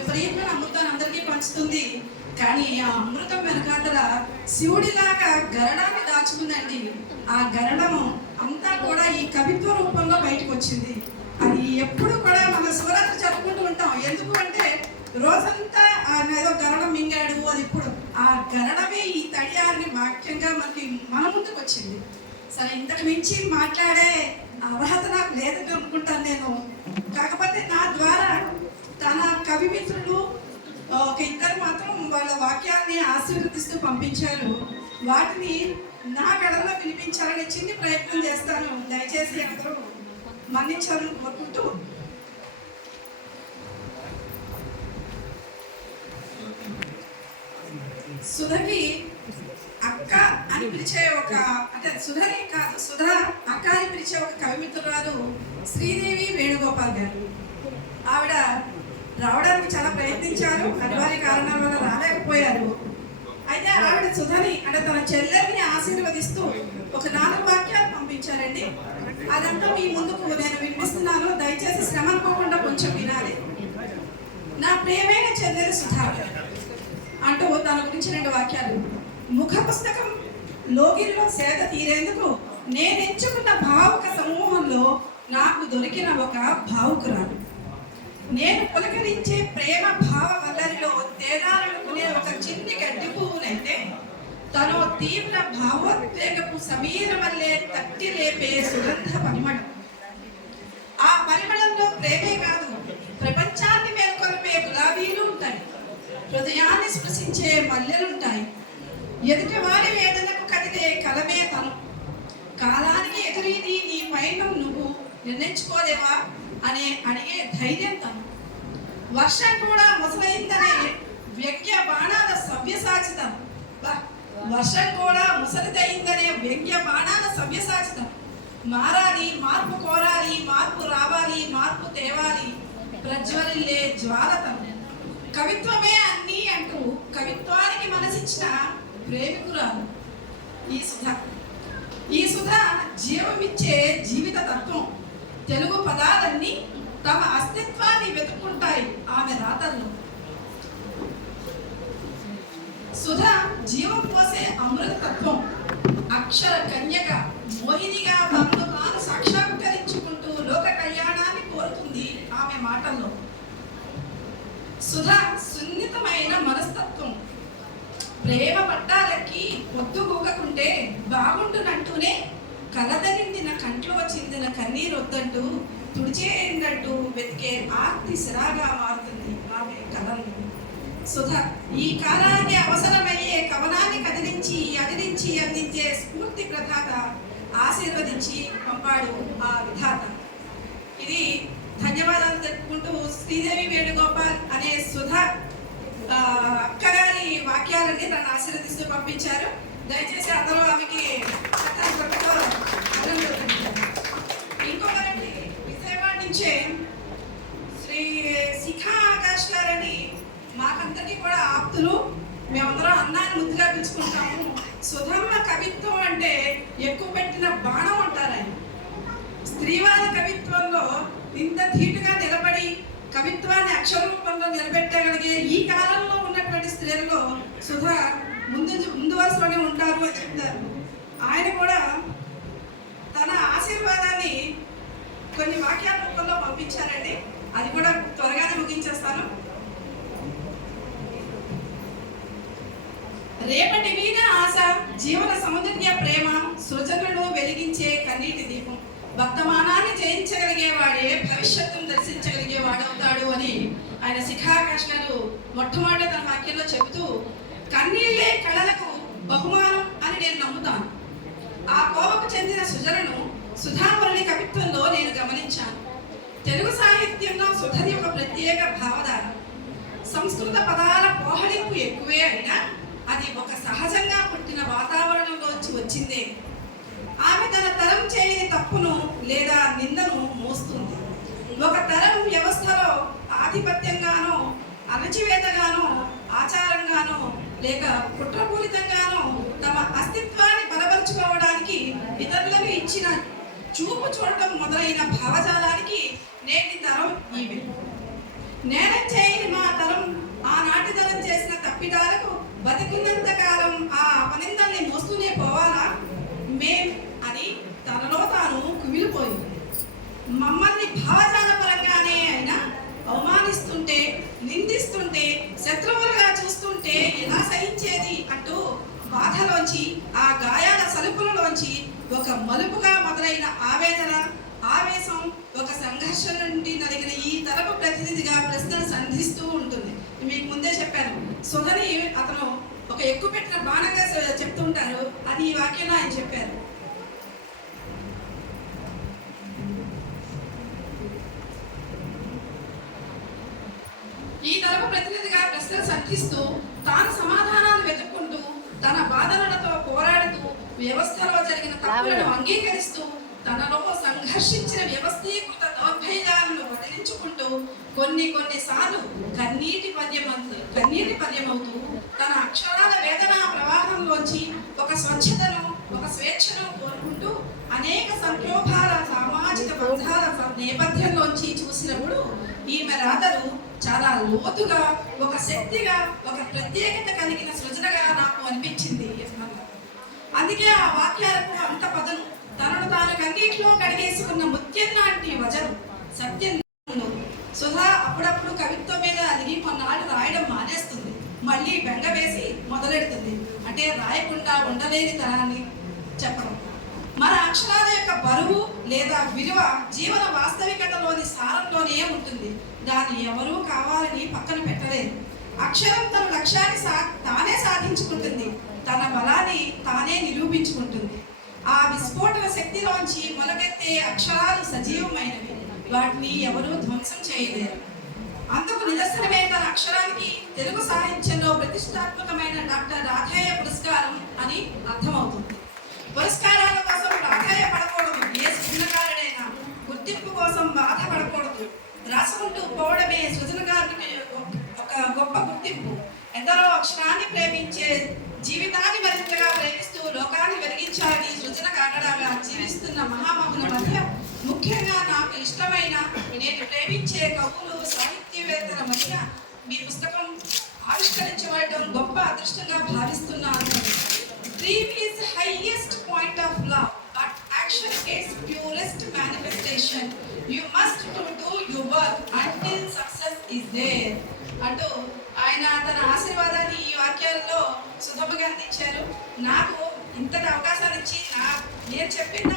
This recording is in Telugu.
విపరీతమైన అమృతాన్ని అందరికీ పంచుతుంది. కానీ ఆ అమృతం వెనకాతల శివుడిలాగా గరడాన్ని దాచుకుందండి ఆ గరడము అంతా కూడా ఈ కవిత్వ రూపంలో బయటకు వచ్చింది. అది ఎప్పుడు కూడా మన శివరాత్రి జరుపుకుంటూ ఉంటాం. ఎందుకు అంటే రోజంతా ఆయన ఏదో గరడం మింగాడు అది ఇప్పుడు ఆ గరడమే ఈ తడియారిని వాక్యంగా మనకి మన ముందుకు వచ్చింది. సరే ఇంతకు మించి మాట్లాడే అర్హత నాకు లేదని అనుకుంటాను నేను. కాకపోతే నా ద్వారా కవి మిత్రులు ఒక ఇద్దరు మాత్రం వాళ్ళ వాక్యాన్ని ఆశీర్వదిస్తూ పంపించారు. వాటిని నా గడలో వినిపించాలని చిన్ని ప్రయత్నం చేస్తాను. దయచేసి అందరూ మన్నించాలని కోరుకుంటూ. సుధకి అక్క అని పిలిచే ఒక అంటే సుధని కాదు సుధ అక్క అని పిలిచే ఒక కవిమిత్రురాలు శ్రీదేవి వేణుగోపాల్ గారు. రావడానికి చాలా ప్రయత్నించారు. అనివార్య కారణాల వల్ల రాలేకపోయారు. అయితే ఆవిడ సుధని అంటే తన చెల్లెల్ని ఆశీర్వదిస్తూ ఒక నాలుగు వాక్యాలు పంపించారండి. అదంతా మీ ముందుకు నేను వినిపిస్తున్నాను. దయచేసి శ్రమ అనుకోకుండా కొంచెం వినాలి. నా ప్రేమైన చెల్లెలు సుధా అంటూ తన గురించి రెండు వాక్యాలు. ముఖ పుస్తకం లోగిరిలో సేద తీరేందుకు నేను ఎంచుకున్న భావుక సమూహంలో నాకు దొరికిన ఒక భావుకురాలు. నేను పులకరించే ప్రేమ భావ వల్లరిలో తేడాలనుకునే ఒక చిన్ని గడ్డి పువ్వునైతే తను తీవ్ర భావోద్వేగపు సమీర వల్లే తట్టి లేపే సుగంధ పరిమళం. ఆ పరిమళంలో ప్రేమే కాదు ప్రపంచాన్ని మేల్కొల్పే గులాబీలు ఉంటాయి. హృదయాన్ని స్పృశించే మల్లెలుంటాయి. ఎదుటి వారి వేదనకు కదిలే కలమే తను. కాలానికి ఎదురీది నీ పైన నువ్వు నిర్ణయించుకోలేవా? అనే అడిగే ధైర్యం తను. వర్షం కూడా ముసలైందనే వ్యంగ్య బాణాల సవ్యసాచితం వర్షం కూడా ముసలిదైందనే వ్యంగ్య బాణాల సవ్యసాచితం మారాలి మార్పు కోరాలి మార్పు రావాలి మార్పు తేవాలి ప్రజ్వలిల్లే జ్వాలతం కవిత్వమే అన్ని అంటూ కవిత్వానికి మనసిచ్చిన ప్రేమికురాలు ఈ సుధ. ఈ సుధ జీవమిచ్చే జీవిత తత్వం. తెలుగు పదాలన్నీ తమ అస్తిత్వాన్ని వెతుక్కుంటాయి ఆమె రాతల్లో. సుధ జీవం పోసే అమృత తత్వం అక్షర కన్యక మోహినిగా తనను తాను సాక్షాత్కరించుకుంటూ లోక కళ్యాణాన్ని కోరుతుంది ఆమె మాటల్లో. సుధ సున్నితమైన మనస్తత్వం. ప్రేమ పట్టాలకి పొద్దుగూకకుంటే కలదరింది నా కంట్లో చిందిన కన్నీరు వద్దంటూ తుడిచేయండట్టు వెతికే ఆర్తి సిరాగా మారుతుంది ఆమె కథల్లో సుధ ఈ కాలానికి అవసరమయ్యే కవనాన్ని కదిలించి అదిలించి అందించే స్ఫూర్తి ప్రధాత ఆశీర్వదించి పంపాడు ఆ విధాత. ఇది ధన్యవాదాలు తెలుపుకుంటూ శ్రీదేవి వేణుగోపాల్ అనే కూడా మేమందరం అన్నాన్ని ముద్దుగా పిలుచుకుంటాము. సుధమ్మ కవిత్వం అంటే ఎక్కువ పెట్టిన బాణం అంటారు ఆయన. స్త్రీవాద కవిత్వంలో ఇంత ధీటుగా నిలబడి కవిత్వాన్ని అక్షర రూపంలో నిలబెట్టగలిగే ఈ కాలంలో ఉన్నటువంటి స్త్రీలలో సుధా ముందు ముందు వరుసలోనే ఉంటారు అని చెప్తారు. ఆయన కూడా తన ఆశీర్వాదాన్ని కొన్ని వాక్యాల రూపంలో పంపించారండి. అది కూడా త్వరగానే ముగించేస్తాను. రేపటి మీద ఆశ జీవన సముద్రజ్ఞ ప్రేమ సృజనను వెలిగించే కన్నీటి దీపం. వర్తమానాన్ని జయించగలిగేవాడే భవిష్యత్తును దర్శించగలిగేవాడవుతాడు అని ఆయన శిఖాకాష్ గారు మొట్టమొదటి తన వాక్యంలో చెబుతూ కన్నీళ్ళే కళలకు బహుమానం అని నేను నమ్ముతాను. ఆ కోవకు చెందిన సుజలను సుధామురళి కవిత్వంలో నేను గమనించాను. తెలుగు సాహిత్యంలో సుధది ఒక ప్రత్యేక భావధార. సంస్కృత పదాల పోహళింపు ఎక్కువే అయినా అది ఒక సహజంగా పుట్టిన వాతావరణంలోంచి వచ్చిందే. ఆమె తన తరం చేయని తప్పును లేదా నిందను మోస్తుంది. ఒక తరం వ్యవస్థలో ఆధిపత్యంగానో అణచివేతగానో ఆచారంగానో లేక కుట్రపూరితంగానో తమ అస్తిత్వాన్ని బలపరుచుకోవడానికి ఇతరులకు ఇచ్చిన చూపు చూడటం మొదలైన భావజాలానికి నేటి తరం ఈమె. నేరం చేయని మా తరం బతికున్నంత కాలం ఆ అపనిందల్ని మోస్తూనే పోవాలా? మేం అని తనలో తాను కుమిలిపోయింది. మమ్మల్ని భావజాలపరంగానే అయినా అవమానిస్తుంటే నిందిస్తుంటే శత్రువులుగా చూస్తుంటే ఎలా సహించేది అంటూ బాధలోంచి ఆ గాయాల సలుపులలోంచి ఒక మలుపుగా మొదలైన ఆవేదన ఆవేశం ఒక సంఘర్షణ నుండి నలిగిన ఈ తరపు ప్రతినిధిగా ప్రశ్నలు సంధిస్తూ ఉంటుంది. సుధని అతను ఒక ఎక్కువ పెట్టిన బాణంగా చెప్తూ ఉంటారు. అది ఈ వాక్యంలో ఆయన చెప్పారు. ఈ తరపు ప్రతినిధిగా ప్రశ్నలు సంధిస్తూ తాను సమాధానాలు వెతుక్కుంటూ తన బాధలతో పోరాడుతూ వ్యవస్థలో జరిగిన తప్పులను అంగీకరిస్తూ తనలో సంఘర్షించిన వ్యవస్థీకృత దౌర్భేదాలను వదిలించుకుంటూ కొన్ని కొన్ని సార్లు కన్నీటి పద్యమంతు కన్నీటి పద్యమవుతూ తన అక్షరాల వేదన ప్రవాహంలోంచి ఒక స్వచ్ఛతను ఒక స్వేచ్ఛను కోరుకుంటూ అనేక సంక్షోభాల సామాజిక బంధాల నేపథ్యంలోంచి చూసినప్పుడు ఈమె రాతలు చాలా లోతుగా ఒక శక్తిగా ఒక ప్రత్యేకత కలిగిన సృజనగా నాకు అనిపించింది అందుకే ఆ వాక్యాలకు అంత పదను. తనను తాను కన్నీటిలో కడిగేసుకున్న ముత్యం లాంటి వజను సత్యం సుధా అప్పుడప్పుడు కవిత్వం మీద అలిగి కొన్నాళ్ళు రాయడం మానేస్తుంది. మళ్ళీ బెంగ వేసి మొదలెడుతుంది. అంటే రాయకుండా ఉండలేని తనాన్ని చెప్పడం. మన అక్షరాల యొక్క బరువు లేదా విలువ జీవన వాస్తవికతలోని సారంలోనే ఉంటుంది. దాన్ని ఎవరూ కావాలని పక్కన పెట్టలేదు. అక్షరం తన లక్ష్యాన్ని సా తానే సాధించుకుంటుంది. తన బలాన్ని తానే నిరూపించుకుంటుంది. ఆ విస్ఫోటన శక్తిలోంచి మొలకెత్తే అక్షరాలు సజీవమైనవి. వాటిని ఎవరూ ధ్వంసం చేయలేరు. అందుకు నిదర్శనమే తన అక్షరానికి తెలుగు సాహిత్యంలో ప్రతిష్టాత్మకమైన డాక్టర్ రాధేయ పురస్కారం అని అర్థమవుతుంది. పురస్కారాల కోసం ప్రాధాయపడకూడదు ఏ సృజనకారుడైనా గుర్తింపు కోసం బాధపడకూడదు. రాసుకుంటూ పోవడమే సృజనకారుడికి ఒక గొప్ప గుర్తింపు. ఎందరో అక్షరాన్ని ప్రేమించే జీవితాన్ని మరింతగా ప్రేమిస్తూ లోకాన్ని వెలిగించాలని సృజనకారుడగా జీవిస్తున్న మహామహుల మధ్య ముఖ్యంగా నాకు ఇష్టమైన నేను ప్రేమించే కవులు సాహిత్యవేత్తల మధ్య మీ పుస్తకం ఆవిష్కరించబడటం గొప్ప అదృష్టంగా భావిస్తున్నాను. Dream is highest point of love but action is purest manifestation you must to do you work until success is there అంటూ ఆయన తన ఆశీర్వాదాన్ని ఈ వాక్యాల్లో సులభంగా అందించారు. నాకు ఇంతటి అవకాశాలు ఇచ్చి నా నేను చెప్పిన